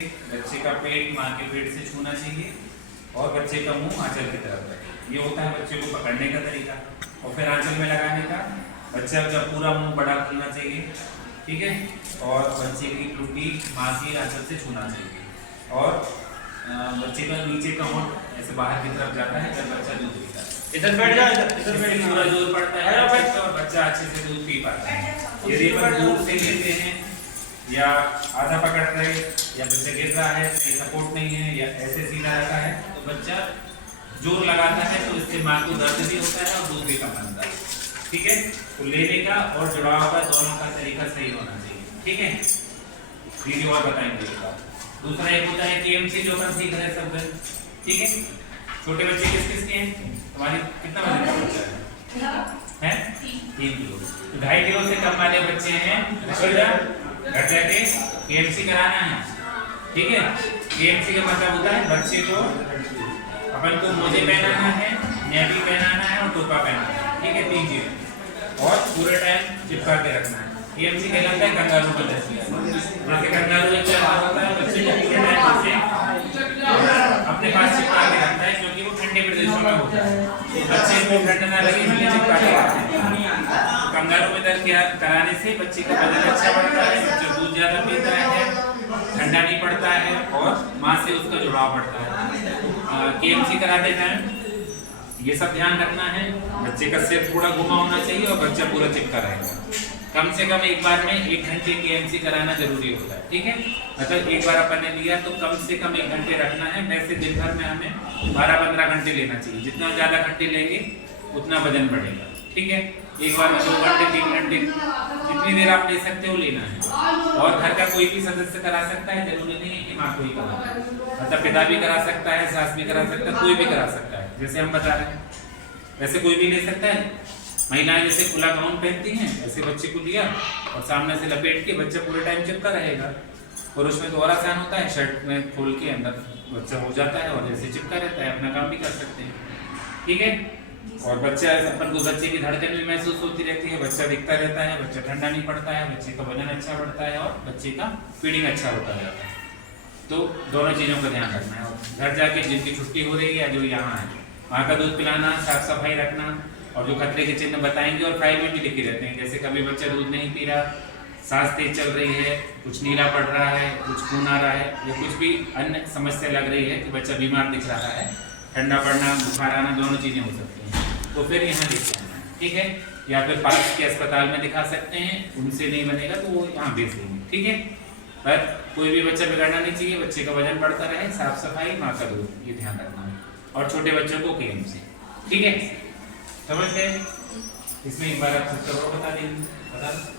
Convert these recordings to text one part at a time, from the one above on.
बच्चे का पेट माँ के पेट से छूना चाहिए और बच्चे का मुंह आंचल की तरफ रखे। ये होता है बच्चे को पकड़ने का तरीका। और फिर आंचल में लगाने का बच्चा जब पूरा मुंह बड़ा खुलना चाहिए, ठीक है। और बच्चे की टूटी माँ की आंचल से छूना चाहिए। और बच्चे का नीचे का होंठ ऐसे बाहर की तरफ जाता है जब बच्चा दूध पीता है। इधर बैठ जा, इधर बैठ जा। पूरा जोर पड़ता है और बच्चा अच्छे से दूध पी पाता है। यदि अपन दूर से लेते हैं या आधा पकड़ रहे या बच्चा गिर रहा है, सपोर्ट नहीं है या ऐसे सीधा रखा है तो बच्चा जोर लगाता है तो इससे माँ को दर्द भी होता है और दूध भी कम बनता है, ठीक है। तो लेने का और जुड़ाव का दोनों का तरीका सही होना चाहिए, ठीक है। दीदी और बताएंगे एक बार। दूसरा एक होता है केएमसी जो अपन सीख रहे हैं सब, ठीक है। छोटे बच्चे किस किस के हैं? तुम्हारे कितना वजन का बच्चा है? 3 किलो। 2.5 किलो से कम वाले बच्चे हैं घर जाके केएमसी कराना है, ठीक है। केएमसी का मतलब होता है बच्चे को अपन को मोजे पहनाना है, नेपी पहनाना है और टोपा पहनाना है, ठीक है। 3 चीज और पूरे टाइम चिपका के रखना है। केएमसी कहलाता है कंगारू का जैसे कंगारू एक होता है बच्चे को पूरे टाइम से अपने पास चिपका के रखता है क्योंकि वो ठंडे प्रदेशों में होता है। बच्चे को ठंड ना लगे इसलिए चिपका के रखते हैं। कंगारू में दर्द कराने से बच्चे का वजन अच्छा बढ़ता है, बच्चा दूध ज्यादा पीता है, ठंडा नहीं पड़ता है और माँ से उसका जुड़ाव बढ़ता है। केएमसी कराते टाइम ये सब ध्यान रखना है। बच्चे का सिर थोड़ा घुमा होना चाहिए और बच्चा पूरा चिपका रहेगा। कम से कम एक बार में 1 घंटे केएमसी कराना जरूरी होता है, ठीक है। मतलब एक बार अपन ने लिया तो कम से कम 1 घंटे रखना है। वैसे दिन भर में हमें 12-15 घंटे लेना चाहिए। जितना ज्यादा घंटे लेंगे उतना वजन बढ़ेगा, ठीक है। एक बार में 2 घंटे 3 घंटे जितनी देर आप ले सकते हो लेना है। और घर का कोई भी सदस्य करा सकता है, जरूरी नहीं है कि माँ को ही कराना है। मतलब पिता भी करा सकता है, सास भी करा सकता है, कोई भी करा सकता है। जैसे हम बता रहे हैं वैसे कोई भी ले सकता है। महिलाएं जैसे खुला गाउन पहनती हैं ऐसे बच्चे को लिया और सामने से लपेट के बच्चा पूरे टाइम चिपका रहेगा। पुरुष में तो और आसान होता है, शर्ट में खोल के अंदर बच्चा हो जाता है और ऐसे चिपका रहता है, अपना काम भी कर सकते हैं, ठीक है। और बच्चा अपन को बच्चे की धड़कन भी महसूस होती रहती है, बच्चा दिखता रहता है, बच्चा ठंडा नहीं पड़ता है, बच्चे का वजन अच्छा बढ़ता है और बच्चे का फीडिंग अच्छा होता जाता है। तो दोनों चीज़ों का ध्यान रखना है। और घर जाके जिनकी छुट्टी हो रही है या जो यहाँ है वहाँ का दूध पिलाना, साफ सफाई रखना और जो खतरे के चिन्ह बताएंगे और फाइल में भी लिखे रहते हैं। जैसे कभी बच्चा दूध नहीं पी रहा, सांस तेज चल रही है, कुछ नीला पड़ रहा है, कुछ खून आ रहा है या कुछ भी अन्य समस्या लग रही है कि बच्चा बीमार दिख रहा है, ठंडा पड़ना, बुखार आना, दोनों चीज़ें हो सकती हैं। तो फिर यहाँ लिख लेना है, ठीक है। या फिर पास के अस्पताल में दिखा सकते हैं, उनसे नहीं बनेगा तो वो यहाँ भेज देंगे, ठीक है। पर कोई भी बच्चा बिगड़ना नहीं चाहिए, बच्चे का वजन बढ़ता रहे, साफ सफाई, माँ का दूध, ये ध्यान रखना है। और छोटे बच्चों को केएमसी, ठीक है। समझ गए? इसमें एक बार आप सबसे और बता देंगे, बता दो।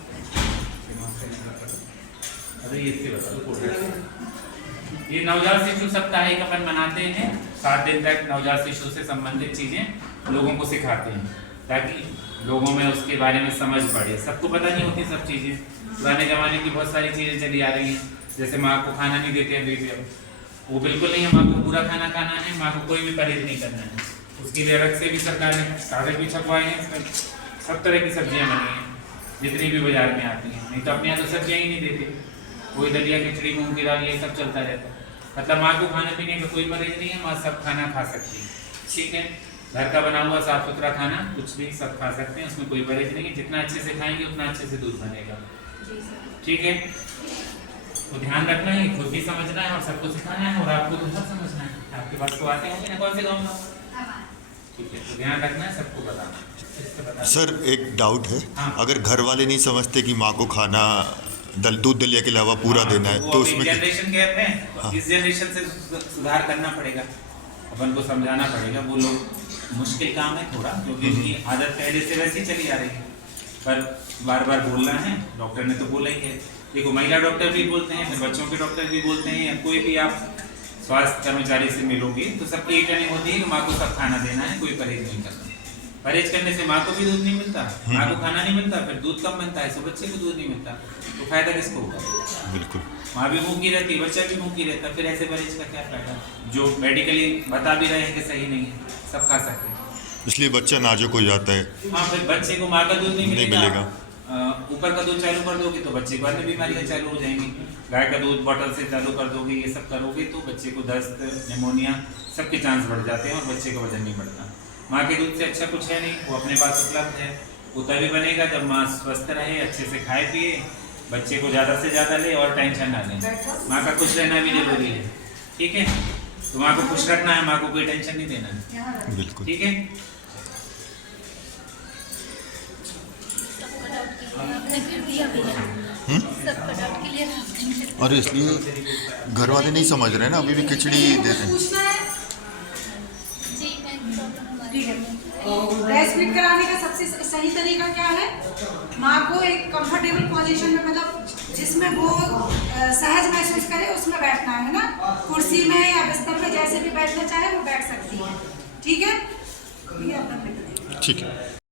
अरे ये इससे बता दो। ये नवजात शिशु सप्ताह एक अपन मनाते हैं। 7 दिन तक नवजात शिशु से संबंधित चीजें लोगों को सिखाते हैं ताकि लोगों में उसके बारे में समझ पड़े। सबको पता नहीं होती सब चीजें। पुराने जमाने की बहुत सारी चीजें चली आ रही हैं, जैसे माँ को खाना नहीं देते हैं बेबी, वो बिल्कुल नहीं है। माँ को पूरा खाना खाना है, माँ को कोई भी परहेज नहीं करना है। उसके लिए अलग से भी सरकार ने कागज भी छपवाए हैं, इसमें सब तरह की सब्जियां बनी हैं जितनी भी बाजार में आती हैं। नहीं तो अपने यहाँ तो सब्जियां ही नहीं देते, कोई दलिया खिचड़ी मूंग की दाल ये सब चलता रहता है। मतलब माँ को खाने पीने का कोई परहेज नहीं है, माँ सब खाना खा सकती है, ठीक है। घर का बना हुआ साफ सुथरा खाना कुछ भी सब खा सकते हैं, उसमें कोई परहेज नहीं है। जितना अच्छे से खाएंगे उतना अच्छे से दूध बनेगा, ठीक है। तो ध्यान रखना है, खुद भी समझना है और सबको सिखाना है और आपको तो सब समझना है। आपके पास तो आते होंगे ना, कौन से गाँव में, ठीक है। तो ध्यान रखना है, सबको बताना। सर एक डाउट है, हाँ। अगर घर वाले नहीं समझते कि माँ को खाना दूध दलिया के अलावा पूरा देना है तो उसमें जनरेशन गैप है। हाँ। इस जनरेशन से सुधार करना पड़ेगा, अपन को समझाना पड़ेगा। वो लोग मुश्किल काम है थोड़ा, क्योंकि उनकी आदत पहले से वैसी चली आ रही है, पर बार बार बोलना है। डॉक्टर ने तो बोला ही है, देखो महिला डॉक्टर भी बोलते हैं, फिर बच्चों के डॉक्टर भी बोलते हैं, या कोई भी आप स्वास्थ्य कर्मचारी से मिलोगे तो सबकी एक ट्रेनिंग होती है कि माँ को सब खाना देना है, कोई परहेज नहीं करना। परहेज करने से माँ को भी दूध नहीं मिलता, माँ को खाना नहीं मिलता, फिर दूध कम बनता है, सो बच्चे को दूध नहीं मिलता, तो फायदा किसको होगा? बिल्कुल। माँ भी भूखी रहती है, बच्चा भी भूखी रहता, फिर ऐसे परहेज का क्या फायदा? जो मेडिकली बता भी रहे हैं कि सही नहीं है, सब खा सकते हैं, इसलिए बच्चा नाजुक हो जाता है। हाँ, फिर बच्चे को माँ का दूध नहीं मिलेगा। मिलेगा। ऊपर का दूध चालू कर दोगे तो बच्चे को अन्य बीमारियां चालू हो जाएंगी। गाय का दूध बॉटल से चालू कर दोगे, ये सब करोगे तो बच्चे को दस्त, निमोनिया सबके चांस बढ़ जाते हैं और बच्चे का वजन नहीं बढ़ता। माँ के दूध से अच्छा कुछ है नहीं, वो अपने पास उपलब्ध है। वो तभी बनेगा जब माँ स्वस्थ रहे, अच्छे से खाए पिए, बच्चे को ज़्यादा से ज़्यादा ले और टेंशन ना ले। माँ का खुश रहना भी जरूरी है, ठीक है। तो माँ को खुश रखना है, माँ को कोई टेंशन नहीं देना है, बिल्कुल ठीक है। और इसलिए घर वाले नहीं समझ रहे हैं ना, अभी भी खिचड़ी देते हैं। ब्रेस्ट फीड कराने का सबसे सही तरीका क्या है? माँ को एक कंफर्टेबल पोजीशन में, मतलब जिसमें वो सहज महसूस करे, उसमें बैठना है ना। कुर्सी में या बिस्तर में जैसे भी बैठना चाहे वो बैठ सकती है, ठीक है। ठीक है।